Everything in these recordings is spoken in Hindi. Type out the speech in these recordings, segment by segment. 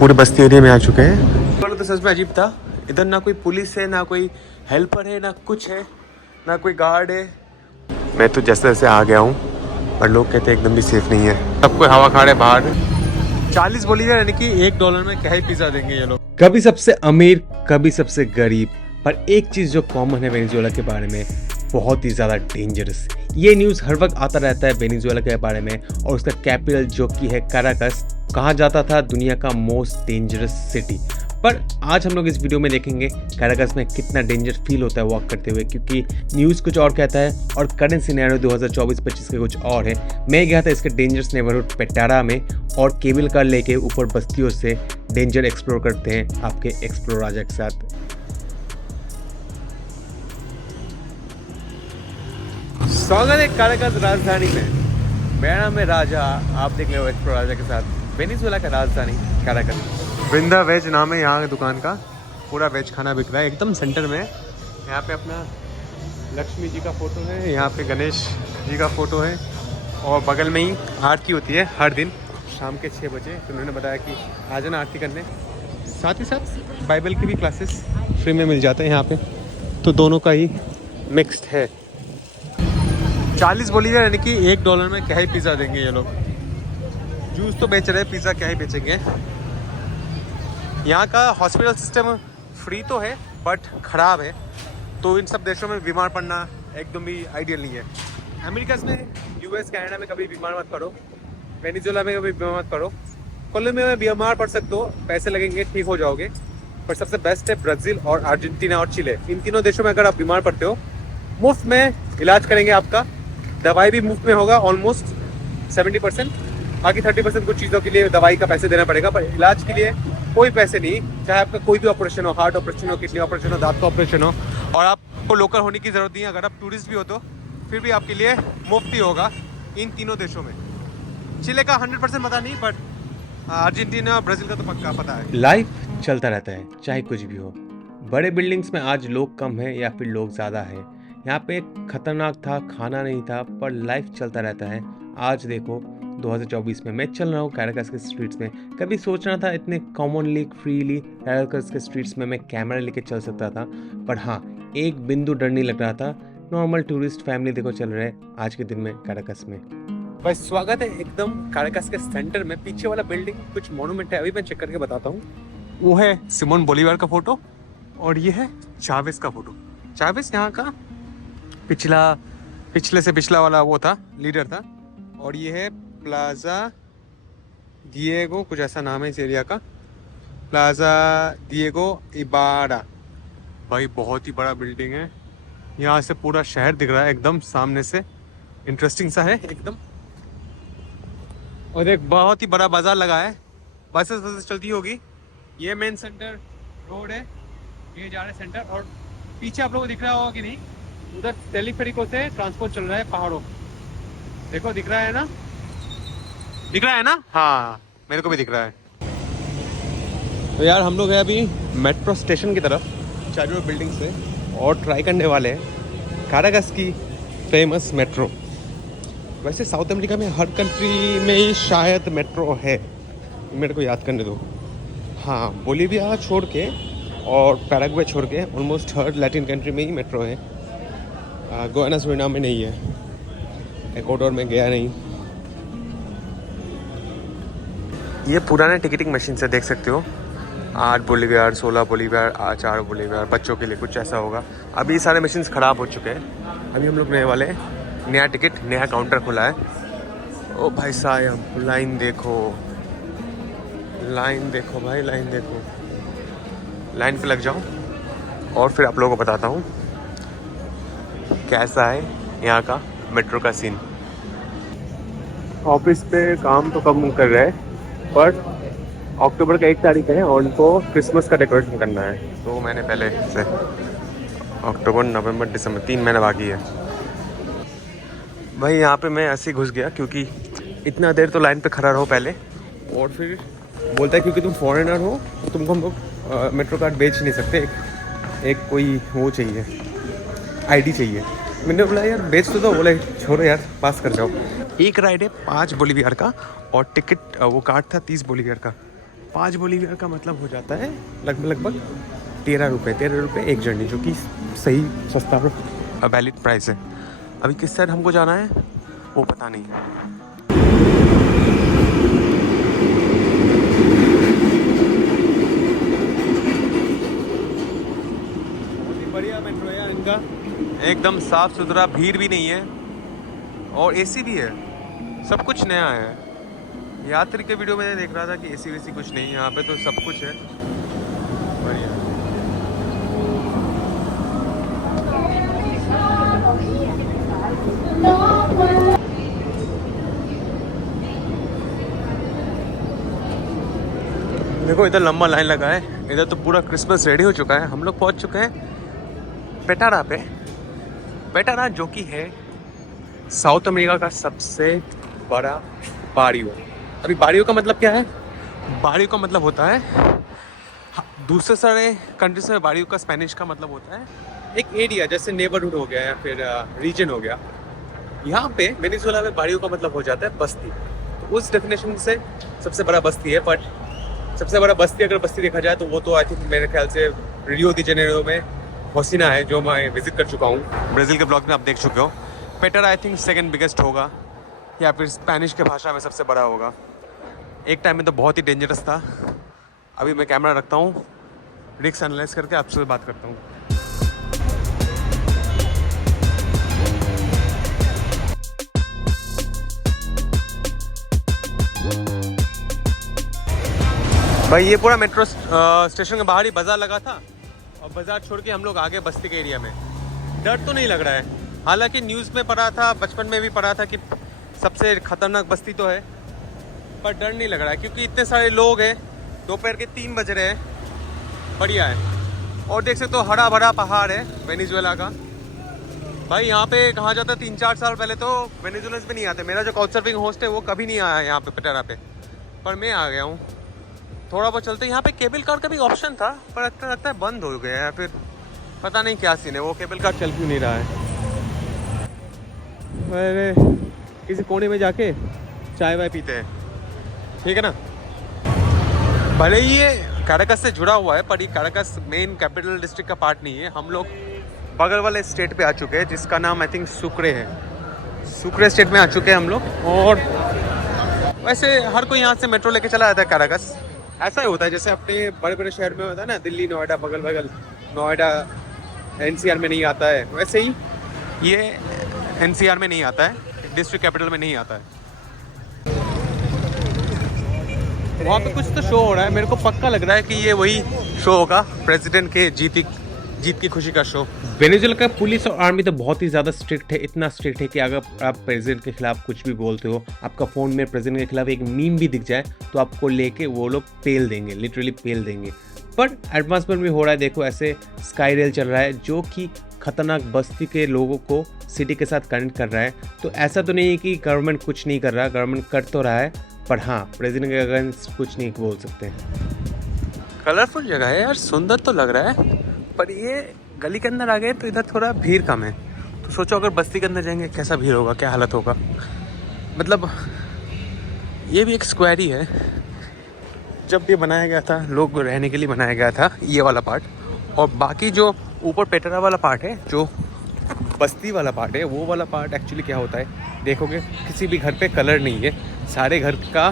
पूरे बस्ती एरिया में आ चुके हैं। तो सच में अजीब था, इधर ना कोई पुलिस है, ना कोई हेल्पर है, ना कुछ है, ना कोई गार्ड है। मैं तो जैसे जैसे आ गया हूँ, पर लोग कहते हैं एकदम भी सेफ नहीं है। सबको हवा खा रहे बाहर। 40 बोलीवियर यानी कि $1 में क्या ही पिज्जा देंगे ये लोग। कभी सबसे अमीर, कभी सबसे गरीब, पर एक चीज जो कॉमन है वेनेजुएला के बारे में, बहुत ही ज्यादा डेंजरस। ये न्यूज़ हर वक्त आता रहता है वेनेजुएला के बारे में, और उसका कैपिटल जो कि है काराकस, कहा जाता था दुनिया का मोस्ट डेंजरस सिटी। पर आज हम लोग इस वीडियो में देखेंगे काराकस में कितना डेंजर फील होता है वॉक करते हुए, क्योंकि न्यूज़ कुछ और कहता है और करंट सिनेरियो 2024-25 के कुछ और है। मैं गया था इसके डेंजरस नेबरहुड पेटारा में, और केबल कार लेके ऊपर बस्तियों से डेंजर एक्सप्लोर करते हैं आपके एक्सप्लोर राजा के साथ। स्वागत है काराकस राजधानी में। मेरा नाम है राजा, आप देख रहे हो एक्सप्लोर राजा के साथ वेनेजुएला का राजधानी काराकस। वृंदा वेज नाम है यहाँ की दुकान का, पूरा वेज खाना बिक रहा है एकदम सेंटर में। यहाँ पे अपना लक्ष्मी जी का फोटो है, यहाँ पे गणेश जी का फोटो है, और बगल में ही आरती होती है हर दिन शाम के 6 बजे। तो उन्होंने बताया कि आ जाना आरती करने, साथ ही साथ बाइबल की भी क्लासेस फ्री में मिल जाते हैं यहाँ पे। तो दोनों का ही मिक्स्ड है। 40 बोलीवियर यानी कि $1 में क्या ही पिज़्ज़ा देंगे ये लोग। जूस तो बेच रहे हैं, पिज़्ज़ा क्या ही बेचेंगे। यहाँ का हॉस्पिटल सिस्टम फ्री तो है बट ख़राब है, तो इन सब देशों में बीमार पड़ना एकदम भी आइडियल नहीं है। अमेरिका में, यूएस, कनाडा में कभी बीमार मत पड़ो, वेनेजुएला में कभी बीमार मत पड़ो। कोलंबिया में बीमार पड़ सकते हो, पैसे लगेंगे, ठीक हो जाओगे। पर सबसे बेस्ट है ब्राज़ील और अर्जेंटीना और चिले। इन तीनों देशों में अगर आप बीमार पड़ते हो, मुफ्त में इलाज करेंगे आपका। दवाई भी मुफ्त में होगा ऑलमोस्ट 70%। बाकी 30% कुछ चीज़ों के लिए दवाई का पैसे देना पड़ेगा, पर इलाज के लिए कोई पैसे नहीं। चाहे आपका कोई भी ऑपरेशन हो, हार्ट ऑपरेशन हो, किडनी ऑपरेशन हो, दांत का ऑपरेशन हो, और आपको लोकल होने की ज़रूरत नहीं है। अगर आप टूरिस्ट भी हो तो फिर भी आपके लिए मुफ्त ही होगा इन तीनों देशों में। चिले का 100% पता नहीं, बट अर्जेंटीना और ब्राज़ील का तो पक्का पता है। लाइफ चलता रहता है चाहे कुछ भी हो। बड़े बिल्डिंग्स में आज लोग कम है या फिर लोग ज़्यादा है। यहाँ पे खतरनाक था, खाना नहीं था, पर लाइफ चलता रहता है। आज देखो 2024 में मैं चल रहा हूँ काराकस के स्ट्रीट्स में। कभी सोच रहा था इतने कॉमनली फ्रीली काराकस के स्ट्रीट्स में मैं कैमरा लेके चल सकता था, पर हाँ, एक बिंदु डर नहीं लग रहा था। नॉर्मल टूरिस्ट फैमिली देखो चल रहे हैं आज के दिन में काराकस में। भाई स्वागत है एकदम काराकस के सेंटर में। पीछे वाला बिल्डिंग कुछ मोनूमेंट है, अभी मैं चेक करके बताता हूँ। वो है सिमोन बोलीवियर का फोटो, और ये है चावेस का फोटो। चावेस यहाँ का पिछले से पिछला वाला वो था, लीडर था। और ये है प्लाजा दिएगो, कुछ ऐसा नाम है इस एरिया का, प्लाजा दिएगो इबारा। भाई बहुत ही बड़ा बिल्डिंग है, यहाँ से पूरा शहर दिख रहा है एकदम सामने से। इंटरेस्टिंग सा है एकदम। और एक बहुत ही बड़ा बाजार लगा है, बसेस चलती होगी। ये मेन सेंटर रोड है, ये जा रहा है सेंटर। और पीछे आप लोगों को दिख रहा होगा कि नहीं, उधर टेलीफेरिको से ट्रांसपोर्ट चल रहा है पहाड़ों। देखो दिख रहा है ना, दिख रहा है ना? हाँ, मेरे को भी दिख रहा है। तो यार हम लोग हैं अभी मेट्रो स्टेशन की तरफ, चारों ओर बिल्डिंग से, और ट्राई करने वाले हैं काराकस की फेमस मेट्रो। वैसे साउथ अमेरिका में हर कंट्री में ही शायद मेट्रो है, मेरे को याद करने दो। हाँ, बोलीविया छोड़ के और पैराग्वे छोड़ के ऑलमोस्ट हर लैटिन कंट्री में ही मेट्रो है। गोवाना सुरिनाम में नहीं है, इक्वाडोर में गया नहीं। ये पुराने टिकटिंग मशीन से देख सकते हो, 8 बोलीवियर, 16 बोलीवियर, 4 बोलीवियर, बच्चों के लिए कुछ ऐसा होगा। अभी ये सारे मशीन्स ख़राब हो चुके हैं। अभी हम लोग नए वाले हैं, नया टिकट, नया काउंटर खुला है। ओ भाई साहब, लाइन देखो, लाइन देखो भाई, लाइन देखो। लाइन पे लग जाओ और फिर आप लोगों को बताता हूँ कैसा है यहाँ का मेट्रो का सीन। ऑफिस पे काम तो कम कर रहे हैं, पर अक्टूबर का 1 तारीख है और उनको क्रिसमस का डेकोरेशन करना है। तो मैंने पहले से अक्टूबर, नवंबर, दिसंबर 3 महीने बाकी है। भाई यहाँ पे मैं ऐसे ही घुस गया, क्योंकि इतना देर तो लाइन पे खड़ा रहो पहले, और फिर बोलता है क्योंकि तुम फॉरेनर हो तो तुमको हम लोग मेट्रो कार्ड बेच नहीं सकते, एक कोई वो चाहिए, आईडी चाहिए। मैंने बोला यार बेच तो दो, बोले छोड़ो यार पास कर जाओ। एक राइड है 5 बोलीवियर का, और टिकट वो कार्ड था 30 बोलीवियर का। 5 बोलीवियर का मतलब हो जाता है लगभग 13 रुपये एक जर्नी, जो कि सही सस्ता और वैलिड प्राइस है। अभी किस साइड हमको जाना है वो पता नहीं है। बहुत ही बढ़िया मेट्रो है इनका, एकदम साफ सुथरा, भीड़ भी नहीं है और एसी भी है, सब कुछ नया है। यात्री के वीडियो में देख रहा था कि एसी वेसी कुछ नहीं, यहाँ पे तो सब कुछ है बढ़िया। देखो इधर लंबा लाइन लगा है, इधर तो पूरा क्रिसमस रेडी हो चुका है। हम लोग पहुंच चुके हैं पेटारा पे। पेटारा जो कि है साउथ अमेरिका का सबसे बड़ा बारियो। अभी बारियो का मतलब क्या है? बारियो का मतलब होता है, दूसरे सारे कंट्रीज में बारियो का स्पेनिश का मतलब होता है एक एरिया, जैसे नेबरहुड हो गया या फिर रीजन हो गया। यहाँ पे वेनेजुएला में बारियो का मतलब हो जाता है बस्ती। तो उस डेफिनेशन से सबसे बड़ा बस्ती है, बट सबसे बड़ा बस्ती अगर बस्ती देखा जाए तो वो तो आई थिंक मेरे ख्याल से रियो डी जेनेरो में होसिना है, जो मैं विजिट कर चुका हूँ। ब्राज़ील के ब्लॉग में आप देख चुके हो। Petara I think second biggest होगा या फिर स्पेनिश के भाषा में सबसे बड़ा होगा। एक टाइम में तो बहुत ही डेंजरस था। अभी मैं कैमरा रखता हूँ, रिस्क एनालाइज करके आपसे बात करता हूँ। भाई ये पूरा मेट्रो स्टेशन के बाहर ही बाजार लगा था और बाजार छोड़ के हम लोग आगे बस्ती के एरिया में। डर तो नहीं लग रहा है, हालांकि न्यूज़ में पढ़ा था, बचपन में भी पढ़ा था कि सबसे खतरनाक बस्ती तो है, पर डर नहीं लग रहा है क्योंकि इतने सारे लोग हैं। दोपहर के 3 बज रहे हैं, बढ़िया है। और देख सकते हो हरा भरा पहाड़ है वेनेजुएला का। भाई यहाँ पे कहा जाता है 3-4 साल पहले तो वेनेजुएला पे नहीं आते। मेरा जो काउच सर्फिंग होस्ट है वो कभी नहीं आया यहाँ पे पेटारा पे, पर मैं आ गया हूँ। थोड़ा बहुत चलते। यहाँ पे केबल कार का भी ऑप्शन था, पर लगता है बंद हो गया है, फिर पता नहीं क्या सीन है, वो केबल कार चल क्यों नहीं रहा है। अरे किसी कोने में जाके चाय वाय पीते हैं, ठीक है ना। भले ही ये कैराकस से जुड़ा हुआ है, पर ये कैराकस मेन कैपिटल डिस्ट्रिक्ट का पार्ट नहीं है। हम लोग बगल वाले स्टेट पे आ चुके हैं जिसका नाम आई थिंक सुक्रे है। सुक्रे स्टेट में आ चुके हैं हम लोग। और वैसे हर कोई यहाँ से मेट्रो लेके चला जाता है कैराकस। ऐसा ही होता है जैसे अपने बड़े बड़े शहर में होता है ना, दिल्ली नोएडा बगल नोएडा एनसीआर में नहीं आता है, वैसे ही ये एनसीआर में नहीं आता है, डिस्ट्रिक्ट कैपिटल में नहीं आता है। वहाँ पे कुछ तो शो हो रहा है, मेरे को पक्का लग रहा है कि ये वही शो होगा, प्रेसिडेंट के जीत की खुशी का शो। वेनेजुएला का पुलिस और आर्मी तो बहुत ही ज़्यादा स्ट्रिक्ट है, इतना स्ट्रिक्ट है कि अगर आप प्रेसिडेंट के खिलाफ कुछ भी बोलते हो, आपका फ़ोन में प्रेसिडेंट के खिलाफ एक मीम भी दिख जाए तो आपको लेके वो लोग पेल देंगे, लिटरली पेल देंगे। पर एडवांसमेंट भी हो रहा है। देखो ऐसे स्काई रेल चल रहा है जो कि खतरनाक बस्ती के लोगों को सिटी के साथ कनेक्ट कर रहा है। तो ऐसा तो नहीं है कि गवर्नमेंट कुछ नहीं कर रहा, गवर्नमेंट कर तो रहा है, पर हाँ प्रेसिडेंट के अगेंस्ट कुछ नहीं बोल सकते। कलरफुल जगह है यार, सुंदर तो लग रहा है, पर ये गली के अंदर आ गए तो इधर थोड़ा भीड़ कम है। तो सोचो अगर बस्ती के अंदर जाएंगे कैसा भीड़ होगा, क्या हालत होगा। मतलब ये भी एक स्क्वायर ही है। जब ये बनाया गया था लोग रहने के लिए बनाया गया था ये वाला पार्ट, और बाकी जो ऊपर पेटारा वाला पार्ट है, जो बस्ती वाला पार्ट है, वो वाला पार्ट एक्चुअली क्या होता है देखोगे, किसी भी घर पे कलर नहीं है, सारे घर का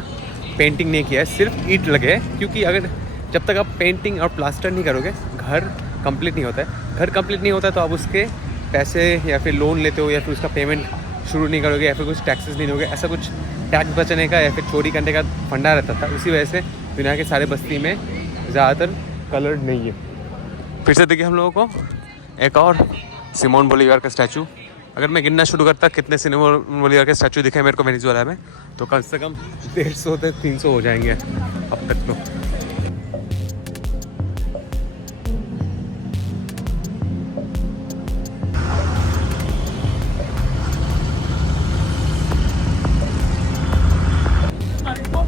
पेंटिंग नहीं किया है, सिर्फ ईंट लगे हैं। क्योंकि अगर जब तक आप पेंटिंग और प्लास्टर नहीं करोगे घर कंप्लीट नहीं होता है। घर कंप्लीट नहीं होता तो आप उसके पैसे या फिर लोन लेते हो या फिर उसका पेमेंट शुरू नहीं करोगे या फिर कुछ टैक्सेस नहीं दोगे, ऐसा कुछ टैक्स बचाने का या फिर चोरी करने का फंडा रहता था। उसी वजह से दुनिया के सारे बस्ती में ज़्यादातर कलर नहीं है। फिर से देखिए हम लोगों को एक और सिमोन बोलीवार का स्टैचू। अगर मैं गिनना शुरू करता कितने सिमोन बोलीवार के स्टैचू दिखे मेरे को वेनेजुएला में, तो कम से कम 150 से 300 हो जाएंगे अब तक तो।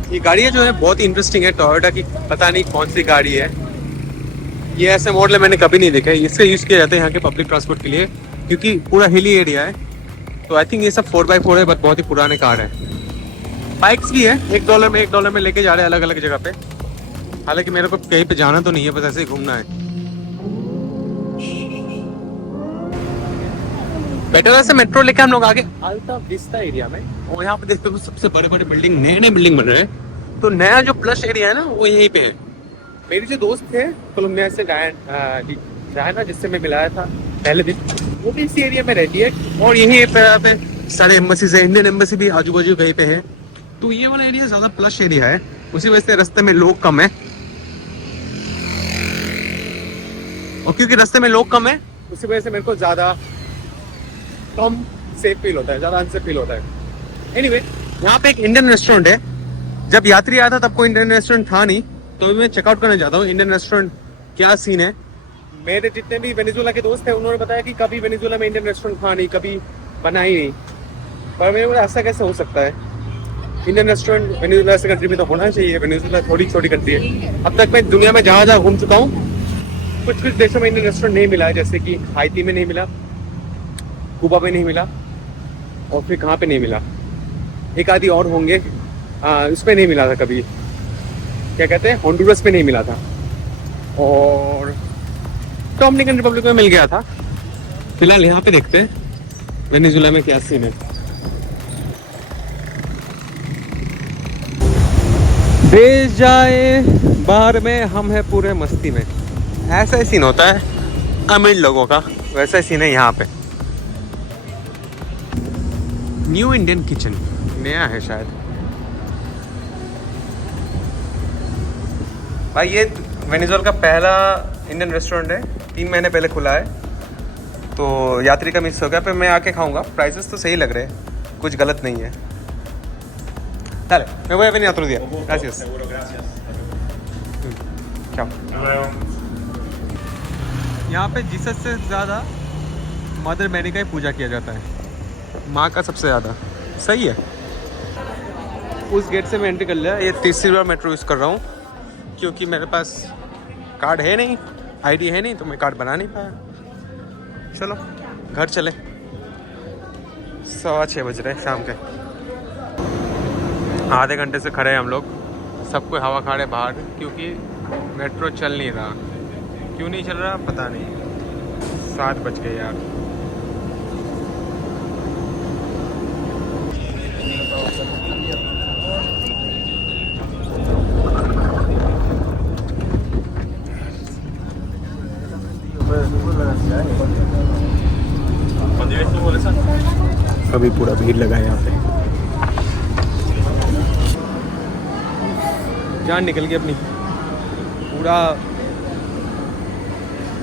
ये गाड़ियाँ जो है बहुत ही इंटरेस्टिंग है, टोयोटा की, पता नहीं कौन सी गाड़ी है ये। ऐसे मॉडल मैंने कभी नहीं देखा है। इससे यूज़ किया जाता है यहाँ के पब्लिक ट्रांसपोर्ट के लिए, क्योंकि पूरा हिली एरिया है। तो आई थिंक ये सब 4x4 है, बट बहुत ही पुराने कार है। बाइक्स भी है, $1 में लेके जा रहे हैं अलग अलग जगह पे। हालांकि मेरे को कहीं पे जाना तो नहीं है, बस ऐसे ही घूमना है। बेटर से मेट्रो लेके हम लोग आगे अल्ता विस्टा एरिया में, और यहाँ पे देखते हो सबसे बड़े बड़े बिल्डिंग, नए नए बिल्डिंग बन रहे हैं। तो नया जो प्लस एरिया है ना वो यहीं पे है। मेरे जो दोस्त थे कोलंबिया से रायना, जिससे मैं मिलाया था पहले दिन, वो भी इसी एरिया में रहती है। और यहीं पे सारे एम्बेसी है, इंडियन एम्बेसी भी आजू बाजू कहीं पे है। तो ये वाला एरिया ज्यादा प्लस एरिया है, उसी वजह से रास्ते में लोग कम है। और क्योंकि रास्ते में लोग कम है उसी वजह से मेरे को ज्यादा कम सेफ फील होता है, ज्यादा अनसेफ फील होता है। एनीवे, यहाँ पे एक इंडियन रेस्टोरेंट है। जब यात्री आया था तब कोई इंडियन रेस्टोरेंट था नहीं, तो अभी मैं चेकआउट करने जाता हूँ इंडियन रेस्टोरेंट क्या सीन है। मेरे जितने भी वेनेजुएला के दोस्त थे उन्होंने बताया कि कभी वेनेजुएला में इंडियन रेस्टोरेंट था नहीं, कभी बना ही नहीं। पर मेरे को ऐसा कैसे हो सकता है, इंडियन रेस्टोरेंट वेनेजुएला ऐसे कंट्री में तो होना चाहिए। वेनेजुएला थोड़ी छोटी कंट्री है। अब तक मैं दुनिया में जहाँ जहाँ घूम चुका हूँ, कुछ कुछ देशों में इंडियन रेस्टोरेंट नहीं मिला है, जैसे कि हाइती में नहीं मिला, कुबा में नहीं मिला, और फिर कहाँ पे नहीं मिला, एक आदि और होंगे, उसमें नहीं मिला था कभी, क्या कहते हैं, होंडुरस में नहीं मिला था, और डोमिनिकन रिपब्लिक में मिल गया था। फिलहाल यहाँ पे देखते हैं वेनेजुएला में क्या सीन है। देश जाए बाहर में, हम है पूरे मस्ती में। ऐसा ही सीन होता है अमीर लोगों का, वैसा ही सीन है यहाँ पे। न्यू इंडियन किचन नया है शायद। भाई ये वेनेजुएला का पहला इंडियन रेस्टोरेंट है, 3 महीने पहले खुला है। तो यात्री का मिस हो गया, पर मैं आके खाऊंगा। प्राइसेस तो सही लग रहे हैं, कुछ गलत नहीं है। चले, मैं voy a venir otro día. Gracias. Chao. यहाँ पे जीसस से ज़्यादा मदर मैरी का ही पूजा किया जाता है, माँ का सबसे ज़्यादा। सही है। उस गेट से मैं एंट्री कर लिया। ये तीसरी बार मेट्रो यूज़ कर रहा हूँ, क्योंकि मेरे पास कार्ड है नहीं, आईडी है नहीं, तो मैं कार्ड बना नहीं पाया। चलो घर चले, 6:15 बज रहे शाम के। आधे घंटे से खड़े हैं हम लोग, सबको हवा खा रहे बाहर, क्योंकि मेट्रो चल नहीं रहा। क्यों नहीं चल रहा पता नहीं। 7 बज गए यार। अभी पूरा भीड़ लगा है यहाँ पे, जान निकल गई अपनी, पूरा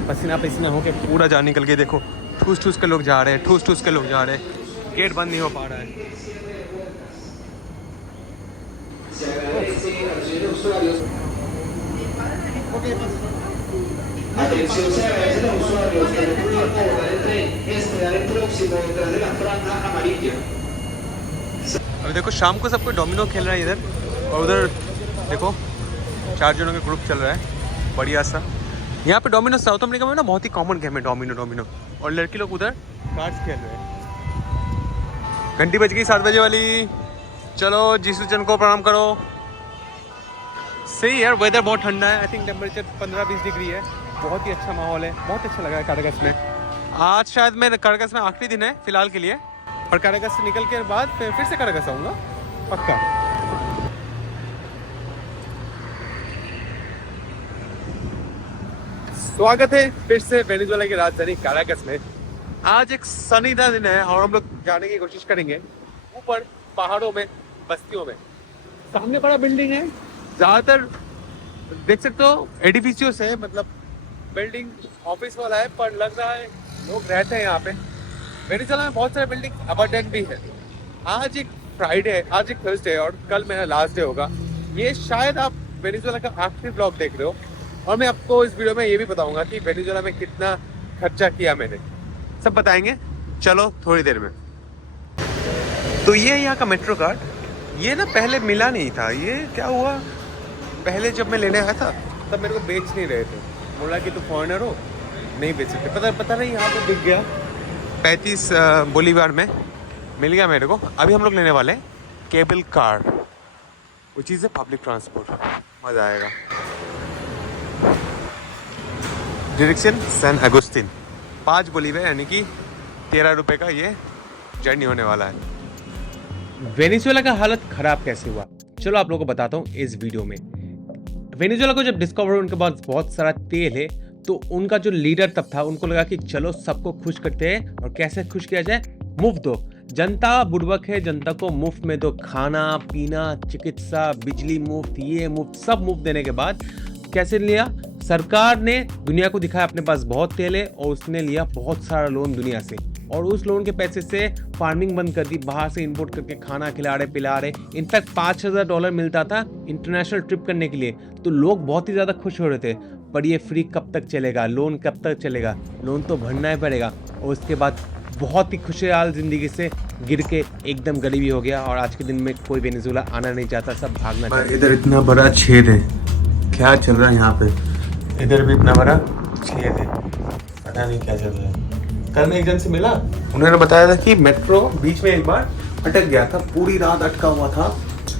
पसीना पसीना हो के पूरा जान निकल गई। देखो ठूस ठूस के लोग जा रहे हैं, ठूस ठूस के लोग जा रहे हैं, गेट बंद नहीं हो पा रहा है। Atención, se agradece a los usuarios que no pudieron abordar el tren, esperar el próximo detrás de la franja amarilla. अभी देखो शाम को सबको डोमिनो खेल रहा है इधर, और उधर देखो 4 जनों का ग्रुप चल रहा है बढ़िया सा। यहाँ पे डोमिनो साउथ अमेरिका में ना बहुत ही कॉमन गेम है डोमिनो, और लड़की लोग उधर कार्ड्स खेल रहे हैं। घंटी बज गई 7 बजे वाली। चलो जीसू चंद को प्रणाम करो। सही यार, वेदर बहुत ठंडा है। आई थिंक टेम्परेचर 15-20 डिग्री है। बहुत ही अच्छा माहौल है, बहुत अच्छा लगा है काराकस में। आज शायद मैं काराकस में आखिरी दिन है फिलहाल के लिए, और काराकस से निकल के बाद फिर से काराकस आऊँगा पक्का। स्वागत है फिर से वेनेजुएला की राजधानी काराकस में। आज एक सनी दिन है और हम लोग जाने की कोशिश करेंगे ऊपर पहाड़ों में, बस्तियों में। सामने बड़ा बिल्डिंग है, ज्यादातर देख सकते हो एडिफिशियोस है, मतलब बिल्डिंग ऑफिस वाला है, पर लग रहा है लोग रहते हैं यहाँ पे। वेनेजुएला में बहुत सारे बिल्डिंग अबंडेंट भी है। आज एक फ्राइडे है, आज एक थर्सडे है, और कल मेरा लास्ट डे होगा। ये शायद आप वेनेजुएला का आखिरी ब्लॉग देख रहे हो, और मैं आपको इस वीडियो में ये भी बताऊंगा कि वेनेजुएला में कितना खर्चा किया मैंने, सब बताएंगे। चलो थोड़ी देर में। तो ये यहाँ का मेट्रो कार्ड, ये ना पहले मिला नहीं था। ये क्या हुआ, पहले जब मैं लेने आया था तब मेरे को बेच नहीं रहे थे, बोला कि तुम फॉरेनर हो नहीं बेच सकते। पता नहीं यहाँ पे बिक गया 35 बोलीवार में मिल गया मेरे को। अभी हम लोग लेने वाले हैं केबल कार, वो चीज़ है पब्लिक ट्रांसपोर्ट, मज़ा आएगा। डायरेक्शन सैन अगुस्टिन, 5 बोलीविया यानी कि 13 रुपये का ये जर्नी होने वाला है। वेनेजुएला का हालत खराब कैसे हुआ, चलो आप लोगों को बताता हूँ इस वीडियो में। वेनेजुएला को जब डिस्कवर हुआ उनके पास बहुत सारा तेल है, तो उनका जो लीडर तब था, उनको लगा कि चलो सबको खुश करते हैं। और कैसे खुश किया जाए, मुफ्त दो, जनता बुड़बक है, जनता को मुफ्त में दो, खाना पीना, चिकित्सा, बिजली मुफ्त, ये मुफ्त, सब मुफ्त देने के बाद कैसे लिया, सरकार ने दुनिया को दिखाया अपने पास बहुत तेल है, और उसने लिया बहुत सारा लोन दुनिया से, और उस लोन के पैसे से फार्मिंग बंद कर दी, बाहर से इंपोर्ट करके खाना खिला रहे, पिला रहे। इनफैक्ट $5,000 मिलता था इंटरनेशनल ट्रिप करने के लिए, तो लोग बहुत ही ज़्यादा खुश हो रहे थे। पर ये फ्री कब तक चलेगा, लोन कब तक चलेगा, लोन तो भरना ही पड़ेगा। और उसके बाद बहुत ही खुशहाल ज़िंदगी से गिर के एकदम गरीबी हो गया, और आज के दिन में कोई वेनेजुएला आना नहीं चाहता, सब भागना चाहता। इधर इतना बड़ा छेद है, क्या चल रहा है यहाँ पे? इधर भी इतना बड़ा छेद है, पता नहीं क्या चल रहा है। कल मैं एक जन से मिला, उन्होंने बताया था कि मेट्रो बीच में एक बार अटक गया था, पूरी रात अटका हुआ था।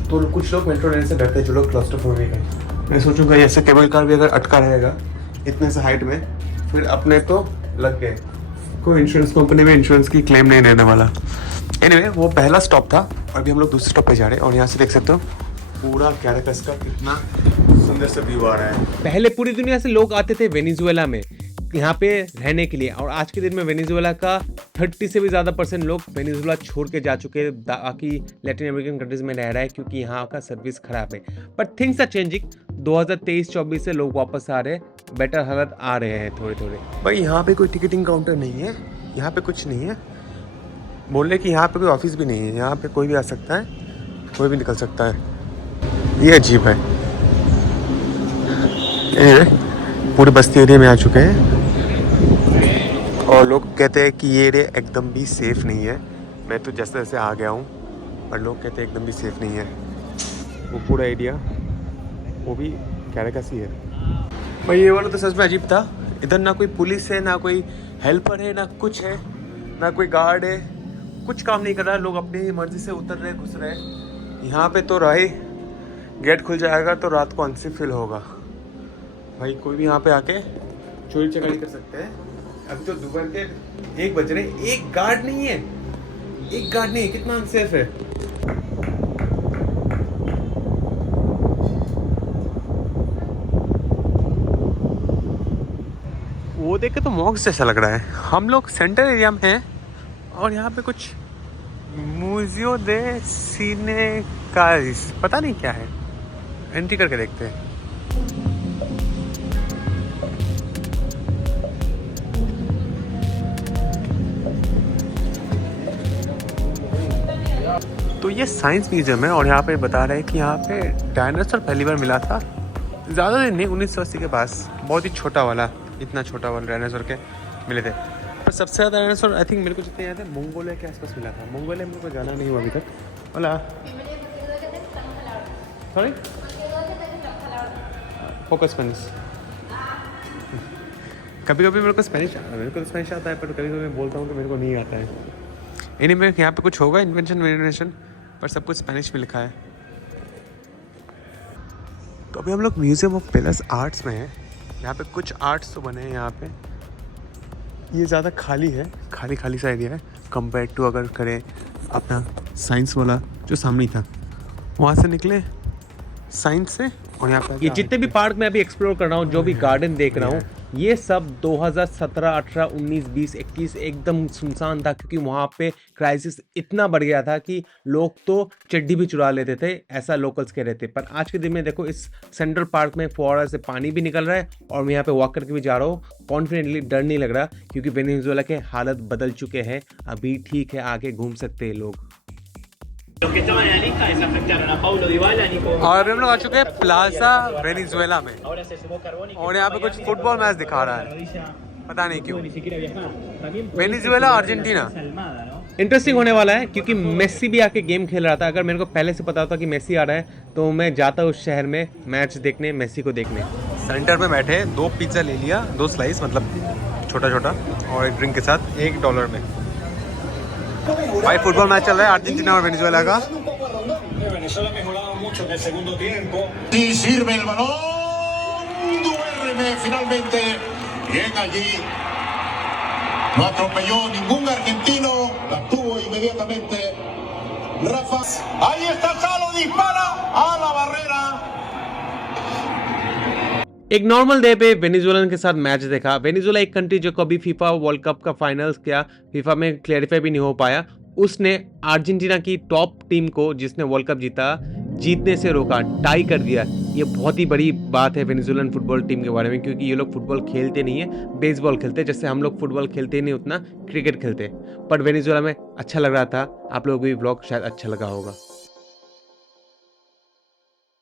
तो कुछ लोग मेट्रो लेने से डरते, जो लोग क्लॉस्ट्रोफोबिक है। मैं सोचूंगा ऐसे केबल कार भी अगर अटका रहेगा इतने से हाइट में, फिर अपने तो लग गए, कोई इंश्योरेंस कंपनी में इंश्योरेंस की क्लेम नहीं देने वाला। एनीवे, वो पहला स्टॉप था, और अभी हम लोग दूसरे स्टॉप पे जा रहे हैं। और यहाँ से देख सकते हो पूरा कैराकस का कितना सुंदर सा व्यू आ रहा है। पहले पूरी दुनिया से लोग आते थे वेनेजुएला में यहाँ पे रहने के लिए, और आज के दिन में वेनेजुएला का 30 से भी ज़्यादा % लोग वेनेजुएला छोड़ के जा चुके हैं, बाकी लैटिन अमेरिकन कंट्रीज में रह रहा है, क्योंकि यहाँ का सर्विस खराब है। बट थिंग्स आर चेंजिंग, 2023-24 से लोग वापस आ रहे हैं, बेटर हालत आ रहे हैं थोड़े थोड़े। भाई यहाँ पे कोई टिकटिंग काउंटर नहीं है, यहाँ पे कुछ नहीं है, बोल रहे कि यहाँ पे कोई ऑफिस भी नहीं है, यहाँ पे कोई भी आ सकता है, कोई भी निकल सकता है। ये अजीब है। पूरे बस्ती एरिया में आ चुके हैं, और लोग कहते हैं कि ये एरिया एकदम भी सेफ़ नहीं है। मैं तो जैसे जैसे आ गया हूँ, पर लोग कहते हैं एकदम भी सेफ़ नहीं है। वो पूरा एरिया वो भी कैराकस ही है। भाई ये वाला तो सच में अजीब था। इधर ना कोई पुलिस है, ना कोई हेल्पर है, ना कुछ है, ना कोई गार्ड है, कुछ काम नहीं कर रहा। लोग अपनी मर्जी से उतर रहे, घुस रहे। यहाँ पे तो रहे, गेट खुल जाएगा तो रात को अनसेफ फील होगा। भाई कोई भी यहाँ पे आके चोरी चकारी कर सकते हैं। अभी तो दोपहर के 1 बज रहे, एक गार्ड नहीं है, एक गार्ड नहीं है, कितना अनसेफ है। वो देख के तो मॉक्स जैसा लग रहा है। हम लोग सेंटर एरिया में हैं, और यहाँ पे कुछ म्यूजियो दे सिनेकाइस, पता नहीं क्या है, एंट्री करके देखते हैं। तो ये साइंस म्यूजियम है, और यहाँ पे बता रहे हैं कि यहाँ पे डायनासोर पहली बार मिला था, ज़्यादा दिन नहीं, 1980 के पास, बहुत ही छोटा वाला, इतना छोटा वाला डायनासोर के मिले थे। पर सबसे ज़्यादा डायनासोर आई थिंक मेरे को जितने याद है मंगोलिया के आसपास मिला था। मंगोलिया मेरे को जाना नहीं हुआ अभी तक। होला सॉरी, फोकस स्पेनिश। कभी कभी मेरे को स्पेनिश आता है, पर कभी कभी मैं बोलता हूँ कि मेरे को नहीं आता है। एनीवे यहाँ पे कुछ होगा इन्वेंशन, पर सब कुछ स्पेनिश में लिखा है। तो अभी हम लोग म्यूजियम ऑफ पैलेस आर्ट्स में हैं। यहाँ पे कुछ आर्ट्स तो बने हैं यहाँ पे। ये ज़्यादा खाली है, खाली सा एरिया है कंपेयर टू अगर करें अपना साइंस वाला जो सामने था, वहाँ से निकले साइंस से। और यहाँ पे ये जितने भी पार्क में अभी एक्सप्लोर कर रहा हूँ, जो भी गार्डन देख रहा हूँ, ये सब 2017, 18, 19, 20, 21 एकदम सुनसान था, क्योंकि वहाँ पे क्राइसिस इतना बढ़ गया था कि लोग तो चड्डी भी चुरा लेते थे, ऐसा लोकल्स कह रहे थे। पर आज के दिन में देखो, इस सेंट्रल पार्क में फुहारा से पानी भी निकल रहा है, और मैं यहाँ पे वॉक करके भी जा रहा हूँ कॉन्फिडेंटली, डर नहीं लग रहा, क्योंकि वेनेजुएला के हालत बदल चुके हैं। अभी ठीक है, आगे घूम सकते हैं लोग। और हम लोग आ चुके हैं प्लाजा वेनेजुएला में, और यहाँ पे कुछ फुटबॉल मैच दिखा रहा है, पता नहीं क्यों। वेनेजुएला अर्जेंटीना इंटरेस्टिंग होने वाला है, क्योंकि मेसी भी आके गेम खेल रहा था। अगर मेरे को पहले से पता होता कि मेसी आ रहा है, तो मैं जाता उस शहर में मैच देखने, मेसी को देखने। सेंटर में बैठे 2 पिज्ज़ा ले लिया, 2 स्लाइस, मतलब छोटा छोटा, और एक ड्रिंक के साथ $1 में। भाई फुटबॉल मैच चल रहा है अर्जेंटीना और वेनेजुएला का। Bien allí. No atropelló ningún argentino. La tuvo inmediatamente Rafa. Ahí está Salo, dispara a la barrera. एक नॉर्मल डे पे वेनेजुएला के साथ मैच देखा। वेनेजुएला एक कंट्री जो कभी फीफा वर्ल्ड कप का फाइनल्स किया, फीफा में क्लैरिफाई भी नहीं हो पाया, उसने अर्जेंटीना की टॉप टीम को जिसने वर्ल्ड कप जीता जीतने से रोका, टाई कर दिया। ये बहुत ही बड़ी बात है वेनेजुएलन फुटबॉल टीम के बारे में, क्योंकि ये लोग फुटबॉल खेलते नहीं है, बेसबॉल खेलते हैं। जैसे हम लोग फुटबॉल खेलते नहीं उतना, क्रिकेट खेलते हैं। पर वेनेजुएला में अच्छा लग रहा था। आप लोगों को भी व्लॉग शायद अच्छा लगा होगा।